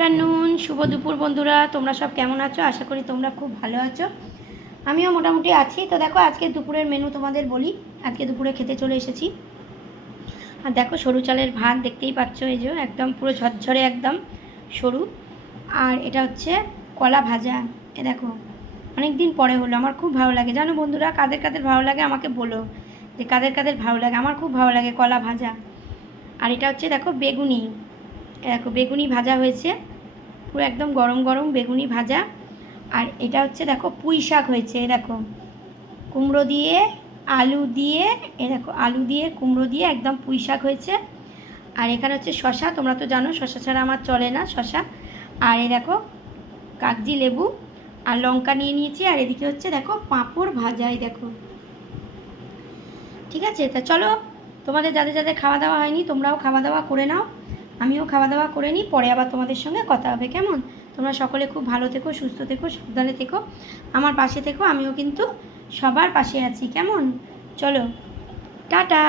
Afternoon, শুভ দুপুর বন্ধুরা। তোমরা সব কেমন আছো? আশা করি তোমরা খুব ভালো আছো। আমিও মোটামুটি আছি। তো দেখো আজকে দুপুরের মেনু তোমাদের বলি। আজকে দুপুরে খেতে চলে এসেছি। আর দেখো সরু চালের ভাত দেখতেই পাচ্ছ, এই যে একদম পুরো ঝরঝরে একদম সরু। আর এটা হচ্ছে কলা ভাজা। এ দেখো অনেক দিন পরে হলো, আমার খুব ভালো লাগে। জানো বন্ধুরা, কাদের কাদের ভালো লাগে আমাকে বলো, যে কাদের কাদের ভালো লাগে। আমার খুব ভালো লাগে কলা ভাজা। আর এটা হচ্ছে দেখো বেগুনি, দেখো বেগুনি ভাজা হয়েছে, পুরো একদম গরম গরম বেগুনি ভাজা। আর এটা হচ্ছে দেখো পুঁই শাক হয়েছে, দেখো কুমড়ো দিয়ে আলু দিয়ে, এ দেখো আলু দিয়ে কুমড়ো দিয়ে একদম পুঁই শাক হয়েছে। আর এখানে হচ্ছে শশা, তোমরা তো জানো শশা ছাড়া আমার চলে না, শশা। আর এই দেখো কাগজি লেবু আর লঙ্কা নিয়ে নিয়েছি। আর এদিকে হচ্ছে দেখো পাঁপড় ভাজা, এই দেখো। ঠিক আছে, তা চলো তোমাদের যাদের যাদের খাওয়া দাওয়া হয়নি তোমরাও খাওয়া দাওয়া করে নাও, আমিও খাওয়া দাওয়া করে নিই, পরে আবার তোমাদের সঙ্গে কথা হবে, কেমন? তোমরা সকলে খুব ভালো থেকো, সুস্থ থেকো, সাবধানে থেকো, আমার পাশে থেকো, আমিও কিন্তু সবার পাশে আছি, কেমন? চলো, টাটা।